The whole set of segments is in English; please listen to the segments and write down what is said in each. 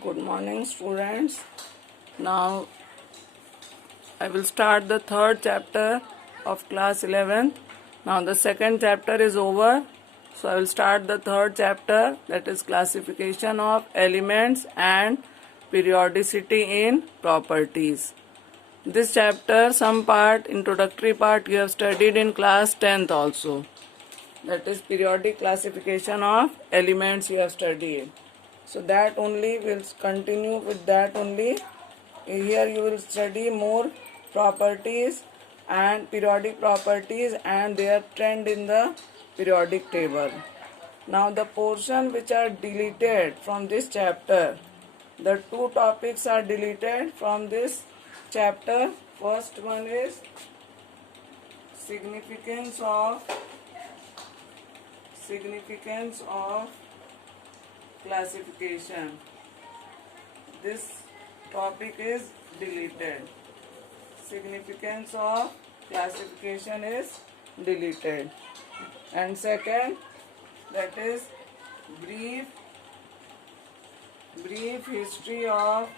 Good morning, students. Now I will start the third chapter of class 11th. Now the second chapter is over. So I will start the third chapter, that is classification of elements and periodicity in properties. This chapter, some part, introductory part, you have studied in class 10th also. That is periodic classification of elements you have studied. So that only will continue with that only. Here you will study more properties and periodic properties and their trend in the periodic table. Now the portion which are deleted from this chapter, the two topics are deleted from this chapter. First one is significance of classification. This topic is deleted. Significance of classification is deleted. And second, that is brief history of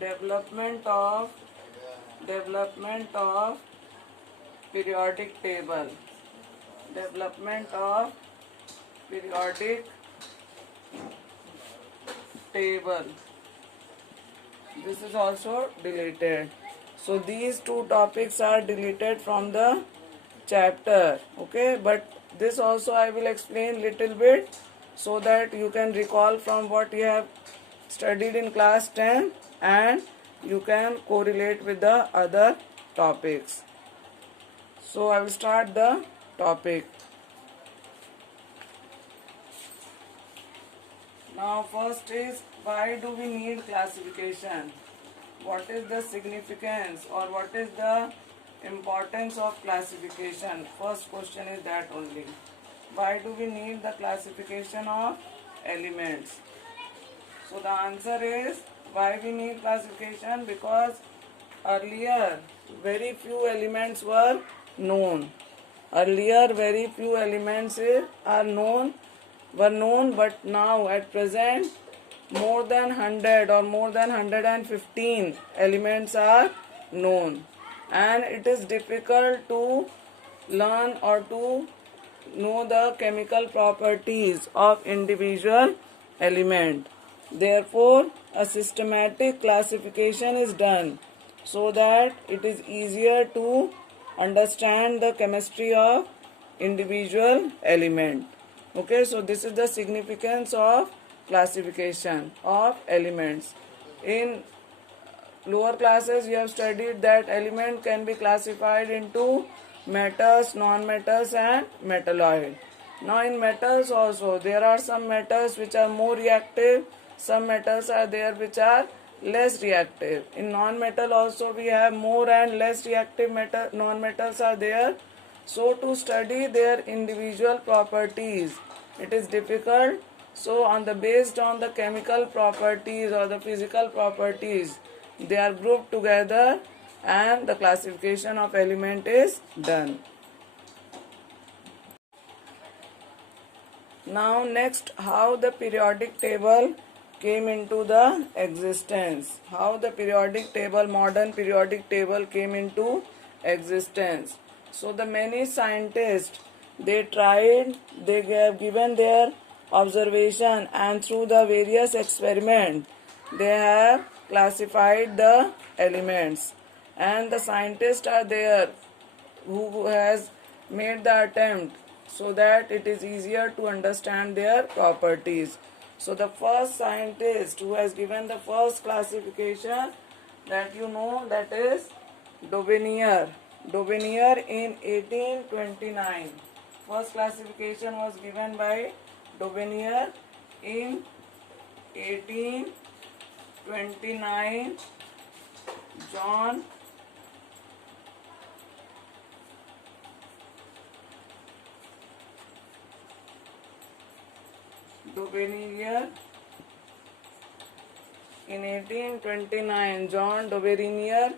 development of periodic table. Development of periodic table. This is also deleted. So these two topics are deleted from the chapter. Okay, but this also I will explain little bit so that you can recall from what you have studied in class 10 and you can correlate with the other topics. So I will start the topic. Now first is, why do we need classification? What is the significance or what is the importance of classification? First question is that only. Why do we need the classification of elements? So the answer is, why we need classification? Because earlier very few elements were known. Earlier very few elements were known, but now at present more than 100 or more than 115 elements are known, and it is difficult to learn or to know the chemical properties of individual element. Therefore, a systematic classification is done so that it is easier to understand the chemistry of individual element. Okay, so this is the significance of classification of elements. In lower classes you have studied that element can be classified into metals, non-metals and metalloid. Now in metals also there are some metals which are more reactive, some metals are there which are less reactive. In non-metal also we have more and less reactive non-metals are there. So to study their individual properties, it is difficult. So based on the chemical properties or the physical properties, they are grouped together and the classification of element is done. Now next, how the periodic table came into the existence. How the periodic table, modern periodic table came into existence. So the many scientists, they have given their observation and through the various experiments, they have classified the elements. And the scientists are there who has made the attempt so that it is easier to understand their properties. So the first scientist who has given the first classification, that that is Daubigny. Daubigny in 1829. First classification was given by Daubigny in 1829. John Daubigny in 1829. John Daubigny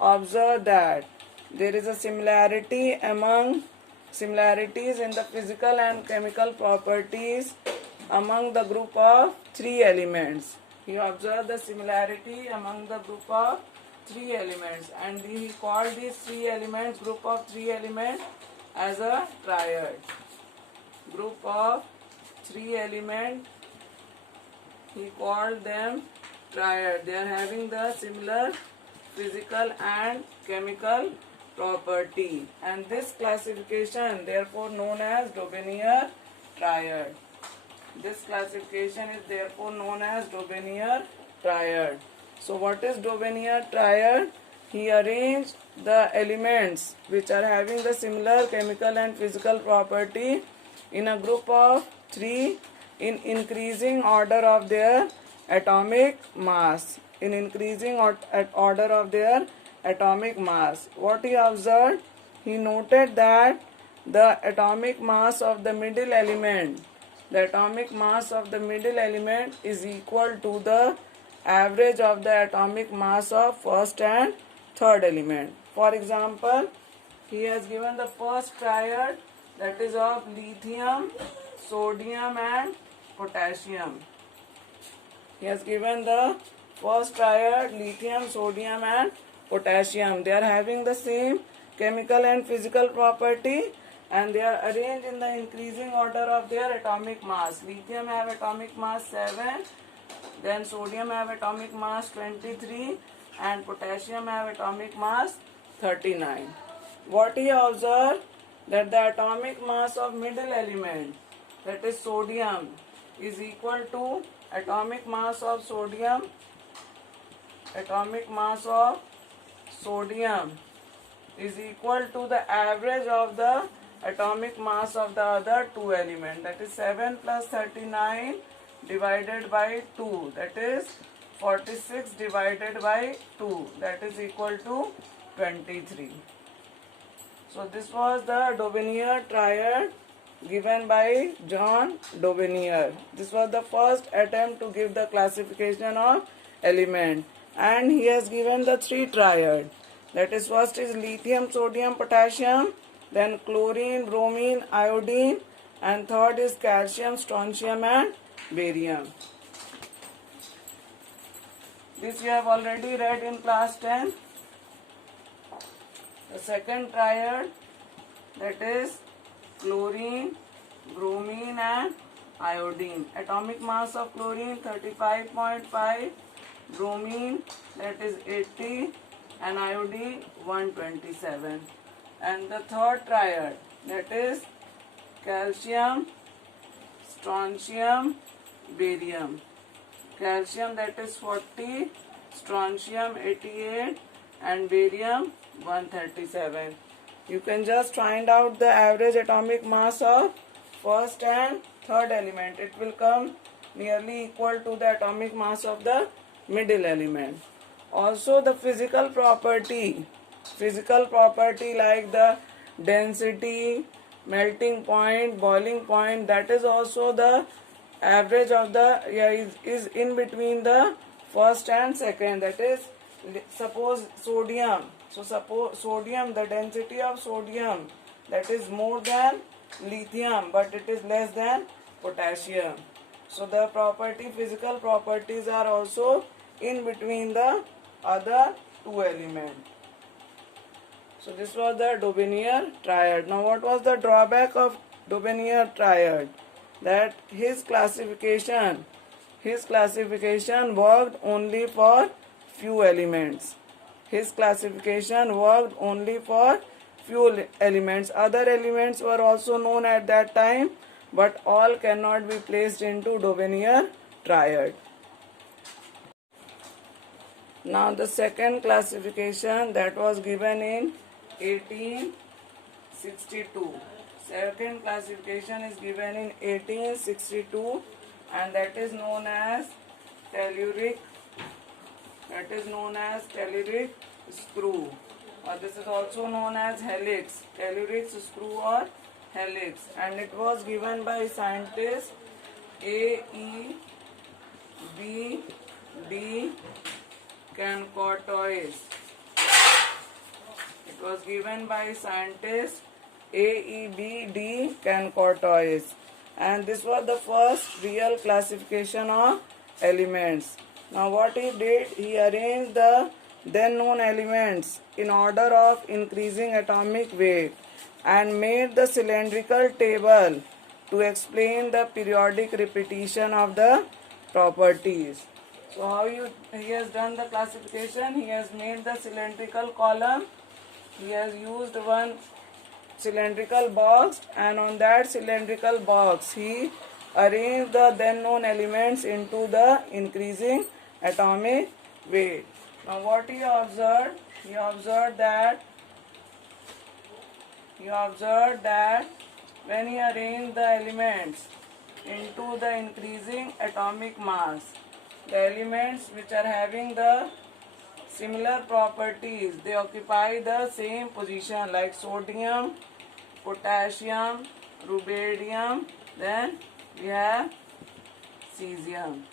observed that there is a similarities in the physical and chemical properties among the group of three elements. He observed the similarity among the group of three elements, and he called these three elements, group of three elements, as a triad. Group of three elements, he called them triad. They are having the similar physical and chemical property, and this classification therefore known as Dobenier triad. This classification is therefore known as Dobenier triad. So what is Dobenier triad? He arranged the elements which are having the similar chemical and physical property in a group of three in increasing order of their atomic mass. In increasing order of their atomic mass. What he observed? He noted that the atomic mass of the middle element, is equal to the average of the atomic mass of first and third element. For example, he has given the first triad, that is of lithium, sodium and potassium. He has given the first triad, lithium, sodium and potassium. They are having the same chemical and physical property, and they are arranged in the increasing order of their atomic mass. Lithium have atomic mass 7, then sodium have atomic mass 23, and potassium have atomic mass 39. What he observed? That the atomic mass of middle element, that is sodium, is equal to atomic mass of sodium is equal to the average of the atomic mass of the other two elements, that is 7 plus 39 divided by 2, that is 46 divided by 2, that is equal to 23. So this was the Dobenier triad given by John Dobenier. This was the first attempt to give the classification of element, and he has given the three triad. That is, first is lithium, sodium, potassium, then chlorine, bromine, iodine, and third is calcium, strontium and barium. This you have already read in class 10. The second triad, that is chlorine, bromine and iodine. Atomic mass of chlorine 35.5, bromine that is 80, and iodine 127. And the third triad, that is calcium, strontium, barium. Calcium that is 40, strontium 88 and barium 137. You can just find out the average atomic mass of first and third element. It will come nearly equal to the atomic mass of the middle element. Also the physical property like the density, melting point, boiling point, that is also the average of the is in between the first and second. That is, suppose sodium. So suppose sodium, the density of sodium, that is more than lithium, but it is less than potassium. So the physical properties are also in between the other two elements. So this was the Dobenier triad. Now what was the drawback of Dobenier triad? That his classification worked only for few elements. Other elements were also known at that time, but all cannot be placed into Dobenier triad. Now the second classification, that was given in 1862. Second classification is given in 1862, and that is known as telluric screw, or this is also known as helix, telluric screw or helix, and it was given by scientists A.E.B.D. Cancortois. It was given by scientist A.E.B.D. Cancortois, and this was the first real classification of elements. Now what he did, he arranged the then known elements in order of increasing atomic weight and made the cylindrical table to explain the periodic repetition of the properties. So how he has done the classification? He has made the cylindrical column. He has used one cylindrical box, and on that cylindrical box he arranged the then known elements into the increasing atomic weight. Now what he observed? He observed that when he arranged the elements into the increasing atomic mass, the elements which are having the similar properties, they occupy the same position, like sodium, potassium, rubidium, then we have cesium.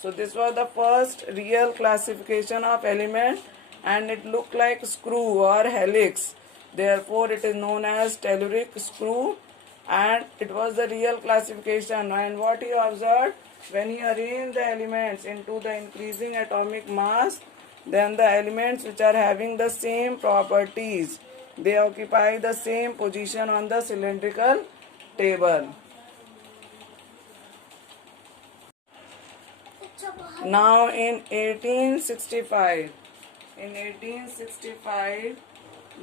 So this was the first real classification of element, and it looked like screw or helix. Therefore it is known as telluric screw, and it was the real classification. And what he observed, when he arranged the elements into the increasing atomic mass, then the elements which are having the same properties, they occupy the same position on the cylindrical table. Now in 1865,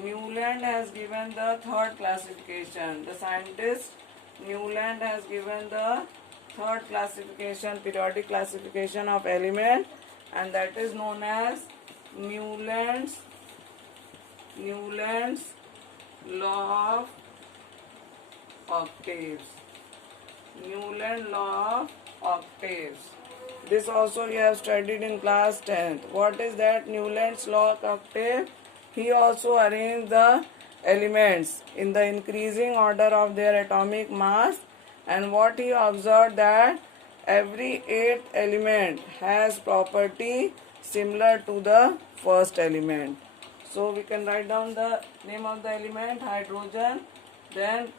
Newland has given the third classification. The scientist Newland has given the third classification, periodic classification of element, and that is known as Newland's law of octaves. Newland law of octaves. This also you have studied in class 10th. What is that Newland's law of octave? He also arranged the elements in the increasing order of their atomic mass, and what he observed, that every eighth element has property similar to the first element. So we can write down the name of the element, hydrogen. Then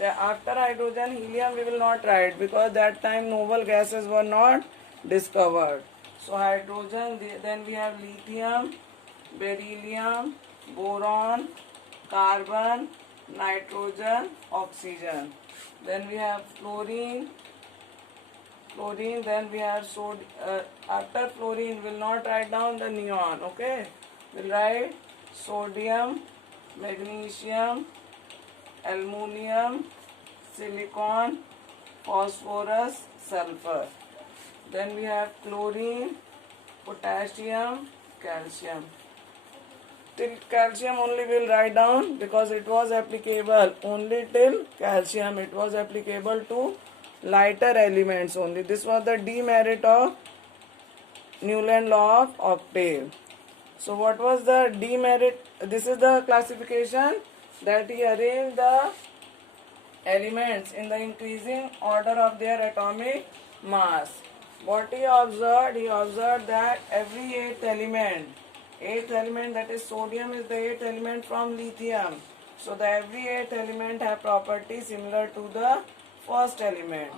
after hydrogen, helium we will not write, because that time noble gases were not discovered. So hydrogen, then we have lithium, beryllium, boron, carbon, nitrogen, oxygen. Then we have fluorine, then we have after fluorine we will not write down the neon, okay? We will write sodium, magnesium, aluminum, silicon, phosphorus, sulfur. Then we have chlorine, potassium, calcium. Till calcium only we will write down, because it was applicable only till calcium. It was applicable to lighter elements only. This was the demerit of Newland law of octave. So what was the demerit? This is the classification, that he arranged the elements in the increasing order of their atomic mass. What he observed? He observed that every eighth element, that is sodium, is the eighth element from lithium. So the every eighth element have properties similar to the first element.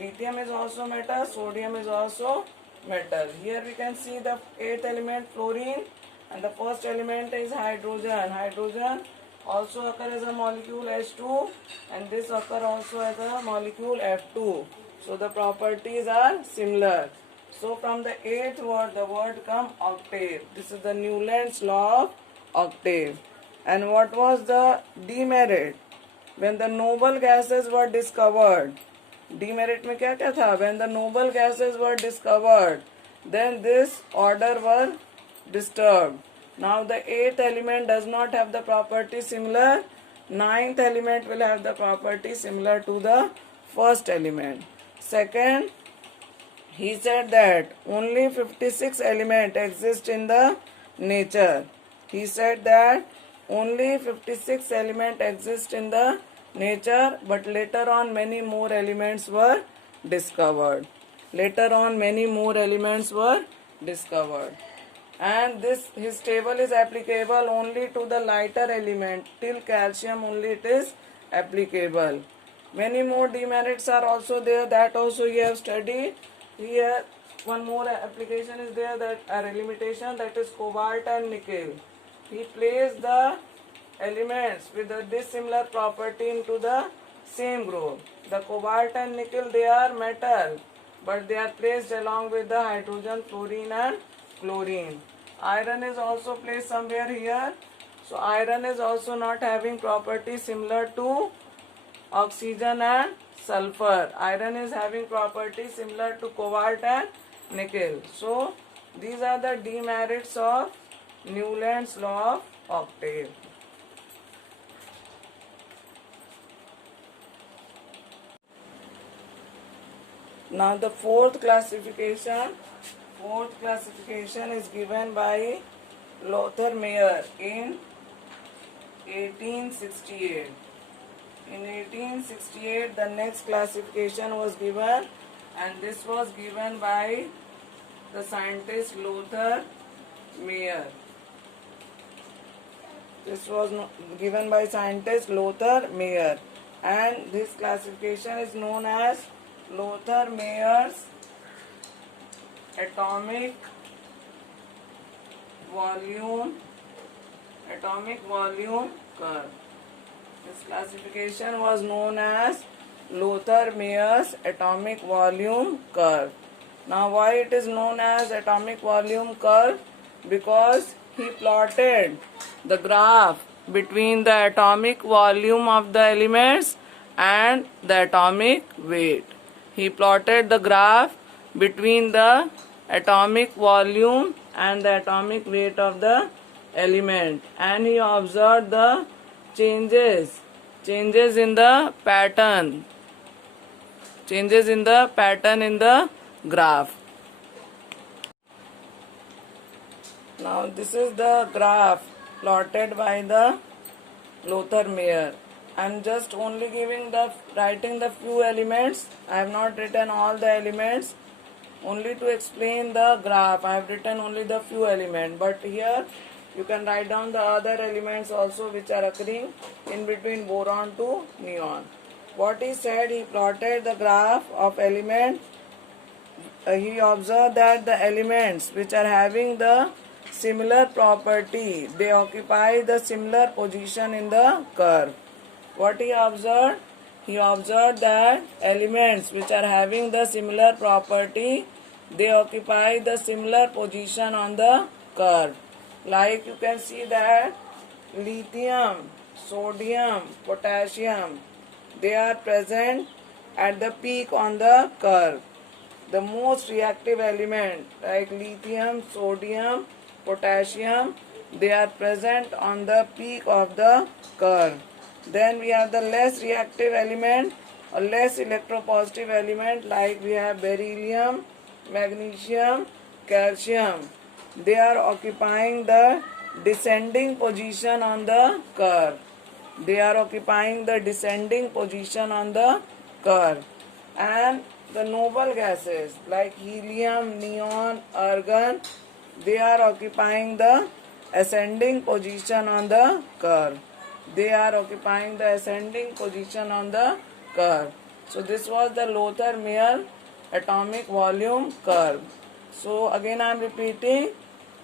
Lithium is also metal, sodium is also metal. Here we can see the eighth element, fluorine, and the first element is hydrogen. Hydrogen also occur as a molecule H2, and this occur also as a molecule F2. So the properties are similar. So from the eighth word, the word come octave. This is the Newland's law of octave. And what was the demerit? When the noble gases were discovered, demerit में क्या क्या था? When the noble gases were discovered, then this order were disturbed. Now the eighth element does not have the property similar. Ninth element will have the property similar to the first element. Second, he said that only 56 elements exist in the nature. He said that only 56 elements exist in the nature, but later on many more elements were discovered. And his table is applicable only to the lighter element. Till calcium only it is applicable. Many more demerits are also there, that also you have studied. Here one more application is there, that a limitation, that is cobalt and nickel. He placed the elements with a dissimilar property into the same group. The cobalt and nickel, they are metal, but they are placed along with the hydrogen, fluorine and chlorine. Iron is also placed somewhere here. So iron is also not having properties similar to oxygen and sulfur. Iron is having properties similar to cobalt and nickel. So these are the demerits of Newland's law of octave. Now the fourth classification is given by Lothar Meyer in 1868. In 1868 the next classification was given, and this was given by the scientist Lothar Meyer. This was given by scientist Lothar Meyer, and this classification is known as Lothar Meyer's atomic volume curve. This classification was known as Lothar Meyer's atomic volume curve. Now why it is known as atomic volume curve? Because he plotted the graph between the atomic volume of the elements and the atomic weight. He plotted the graph between the atomic volume and the atomic weight of the element, and he observed the changes in the pattern in the graph. Now this is the graph plotted by the Lothar Meyer. I am just only writing the few elements. I have not written all the elements. Only to explain the graph, I have written only the few elements. But here you can write down the other elements also which are occurring in between boron to neon. What he said, he plotted the graph of element. He observed that the elements which are having the similar property, they occupy the similar position in the curve. What he observed? He observed that elements which are having the similar property, they occupy the similar position on the curve. Like you can see that lithium, sodium, potassium, they are present at the peak on the curve. The most reactive element like lithium, sodium, potassium, they are present on the peak of the curve. Then we have the less reactive element or less electropositive element, like we have beryllium, magnesium, calcium. They are occupying the descending position on the curve. And the noble gases like helium, neon, argon, they are occupying the ascending position on the curve. So this was the Lothar Meyer atomic volume curve. So again I am repeating,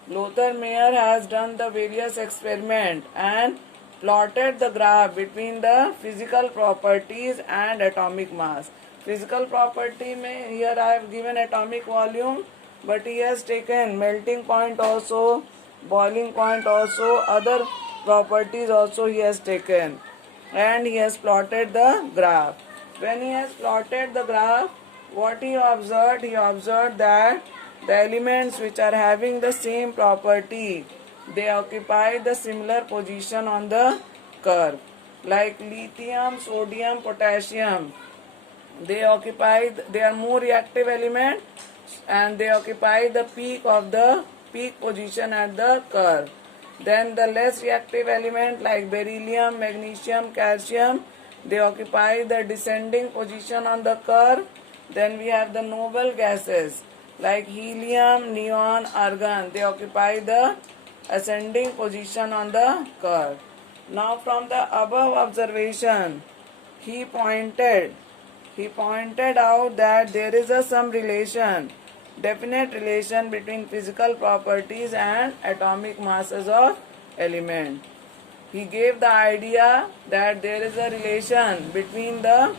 Lothar Meyer has done the various experiments and plotted the graph between the physical properties and atomic mass. Physical property mein here I have given atomic volume, but he has taken melting point also, boiling point also, other properties also he has taken, and he has plotted the graph. When he has plotted the graph, what he observed? He observed that the elements which are having the same property, they occupy the similar position on the curve. Like lithium, sodium, potassium, they are more reactive element, and they occupy the peak position at the curve. Then the less reactive element like beryllium, magnesium, calcium, they occupy the descending position on the curve. Then we have the noble gases like helium, neon, argon, they occupy the ascending position on the curve. Now from the above observation, he pointed out that there is some relation, definite relation between physical properties and atomic masses of element. He gave the idea that there is a relation between the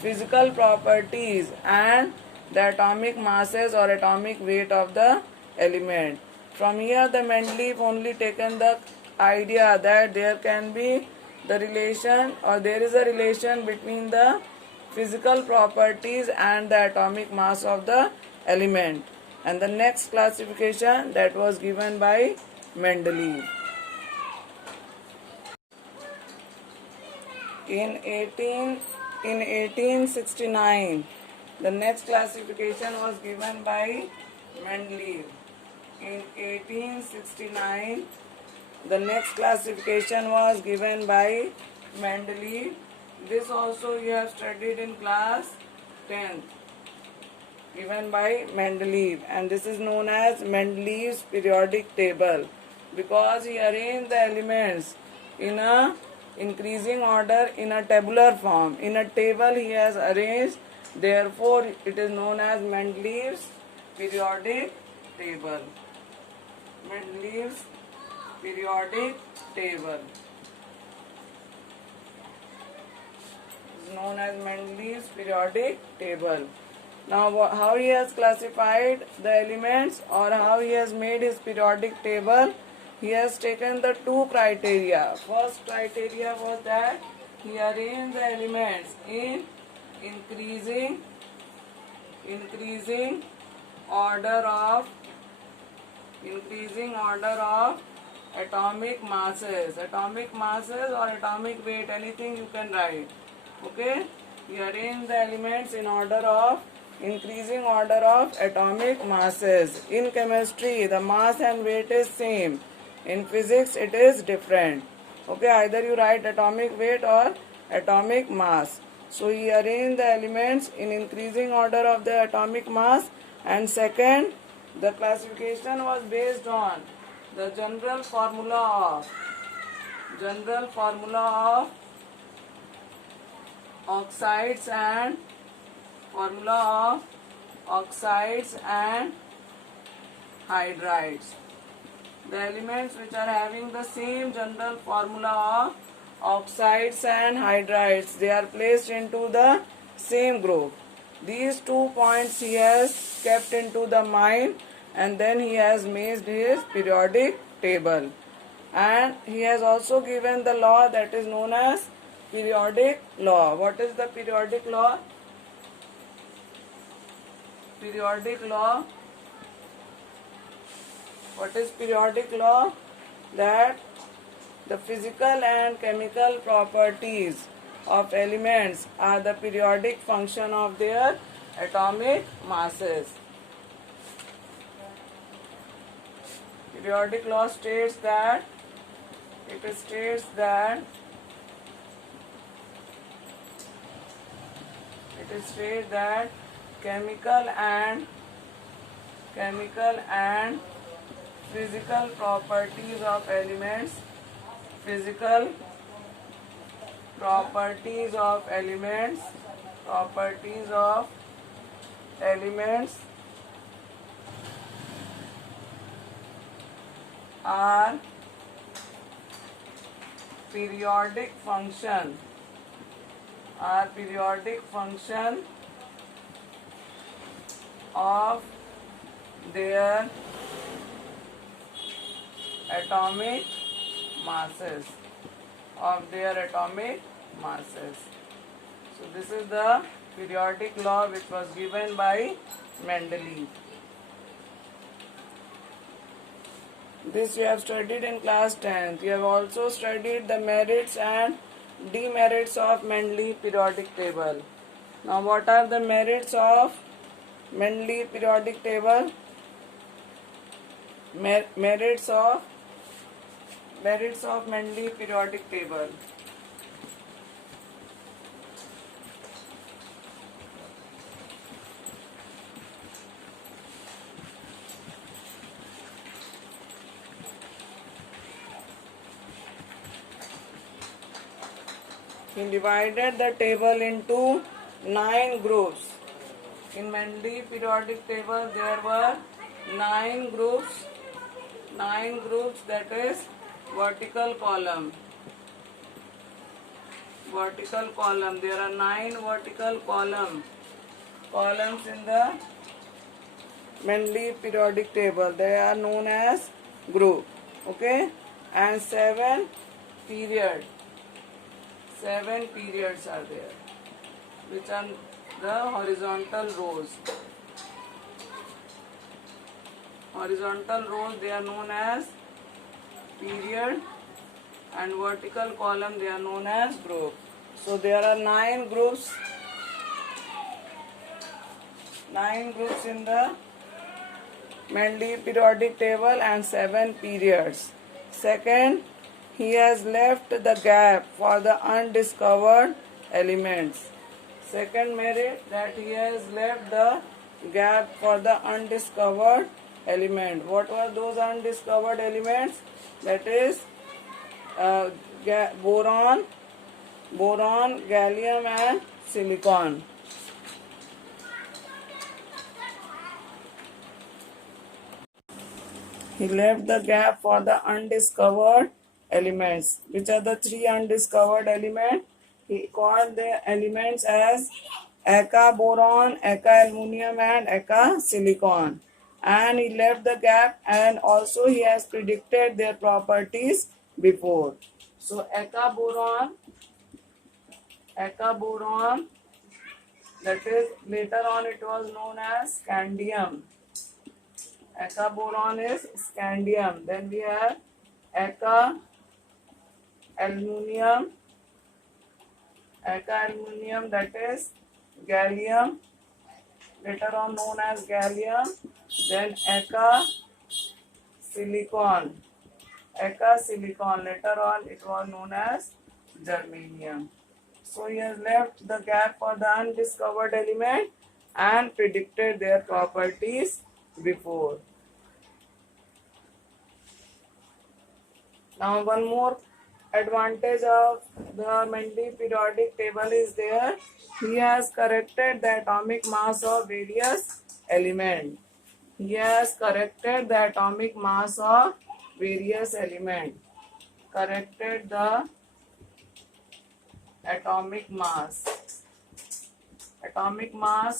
physical properties and the atomic masses or atomic weight of the element. From here, the Mendeleev only taken the idea that there can be the relation or there is a relation between the physical properties and the atomic mass of the element. And the next classification that was given by Mendeleev. In 1869, the next classification was given by Mendeleev. In 1869, the next classification was given by Mendeleev. This also you have studied in class 10th, given by Mendeleev, and this is known as Mendeleev's periodic table because he arranged the elements in a increasing order in a tabular form. In a table he has arranged, therefore it is known as Mendeleev's periodic table. Mendeleev's periodic table is known as Mendeleev's periodic table. Now how he has classified the elements or how he has made his periodic table, he has taken the two criteria. First criteria was that he arranged the elements in increasing order of atomic masses or atomic weight, anything you can write. Okay, he arranged the elements in increasing order of atomic masses. In chemistry, the mass and weight is same. In physics, it is different. Okay, either you write atomic weight or atomic mass. So he arranged the elements in increasing order of the atomic mass. And second, the classification was based on the general formula of oxides and hydrides. The elements which are having the same general formula of oxides and hydrides, they are placed into the same group. These 2 points he has kept into the mind, and then he has made his periodic table. And he has also given the law that is known as periodic law. What is the periodic law? What is periodic law? That the physical and chemical properties of elements are the periodic function of their atomic masses. Periodic law states that chemical and physical properties of elements are periodic function of their atomic masses. So this is the periodic law which was given by Mendeleev. This you have studied in class 10th. You have also studied the merits and demerits of Mendeleev periodic table. Now what are the merits of Mendeleev periodic table? Merits of Mendeleev periodic table. He divided the table into 9 groups. In Mendeleev periodic table there were 9 groups. 9 groups, that is vertical column. Vertical column. There are 9 vertical columns in the Mendeleev periodic table. They are known as group. Okay, and 7 periods. 7 periods are there, which are the horizontal rows. Horizontal rows, they are known as period, and vertical column, they are known as group. So there are 9 groups. 9 groups in the Mendeleev periodic table and 7 periods. Second, he has left the gap for the undiscovered elements. Second merit, that he has left the gap for the undiscovered element. What were those undiscovered elements? That is boron, gallium and silicon. He left the gap for the undiscovered elements. Which are the 3 undiscovered elements? He called the elements as Aka boron, Aka aluminum and Aka silicon. And he left the gap, and also he has predicted their properties before. So Aka boron, that is later on it was known as scandium. Aka boron is scandium. Then we have Aka aluminum, that is gallium, later on known as gallium. Then Aka silicon, later on it was known as germanium. So he has left the gap for the undiscovered element and predicted their properties before. Now one more advantage of the Mendeleev periodic table is there. He has corrected the atomic mass of various elements. Corrected the atomic mass of various elements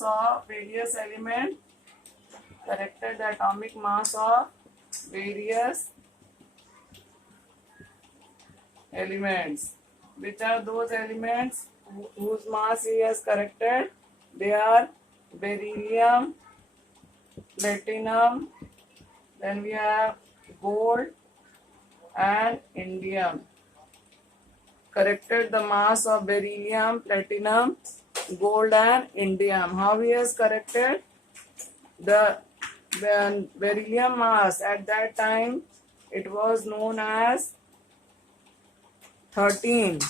of various elements. Corrected the atomic mass of various elements. Which are those elements whose mass he has corrected? They are beryllium, platinum, then we have gold and indium. Corrected the mass of beryllium, platinum, gold and indium. How he has corrected? The beryllium mass at that time, it was known as 13.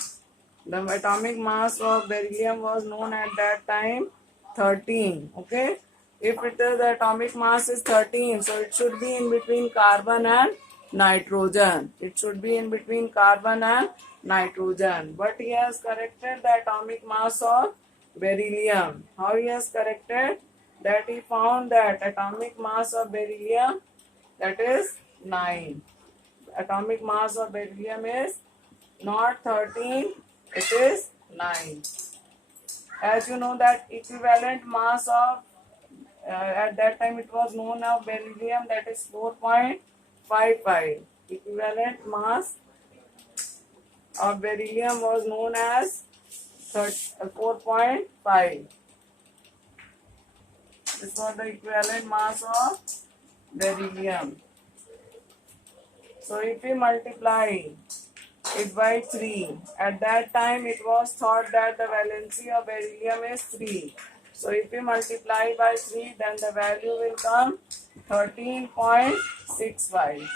The atomic mass of beryllium was known at that time 13. Okay. If it is the atomic mass is 13, so it should be in between carbon and nitrogen. But he has corrected the atomic mass of beryllium. How he has corrected? That he found that atomic mass of beryllium, that is 9. Atomic mass of beryllium is not 13, it is 9. As you know that equivalent mass of at that time it was known of beryllium, that is 4.55. Equivalent mass of beryllium was known as 4.5. This was the equivalent mass of beryllium. So if we multiply it by 3, at that time it was thought that the valency of beryllium is 3. So if we multiply by 3, then the value will come 13.65.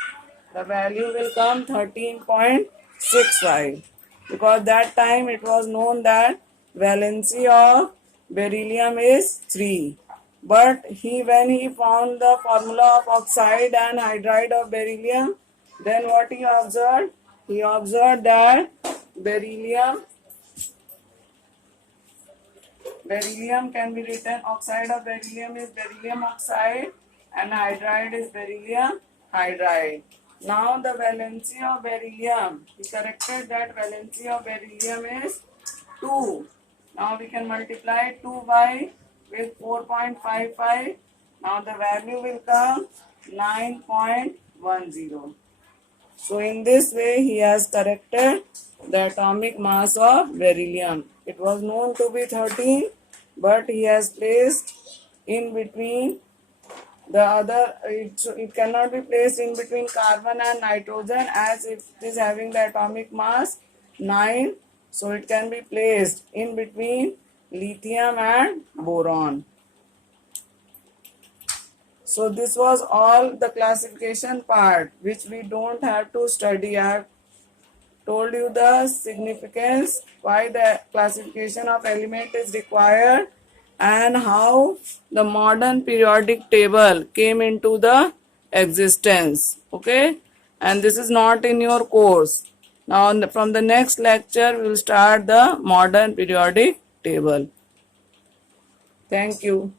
The value will come 13.65, because that time it was known that valency of beryllium is 3. But when he found the formula of oxide and hydride of beryllium, then what he observed? He observed that beryllium Beryllium can be written, oxide of beryllium is beryllium oxide and hydride is beryllium hydride. Now the valency of beryllium, he corrected that valency of beryllium is 2. Now we can multiply 2 by with 4.55. Now the value will come 9.10. So in this way he has corrected the atomic mass of beryllium. It was known to be 13, but he has placed in between the other, it cannot be placed in between carbon and nitrogen as it is having the atomic mass 9. So it can be placed in between lithium and boron. So this was all the classification part which we don't have to study. I have told you the significance, why the classification of element is required and how the modern periodic table came into the existence. Okay, and this is not in your course. Now from the next lecture we will start the modern periodic table. Thank you.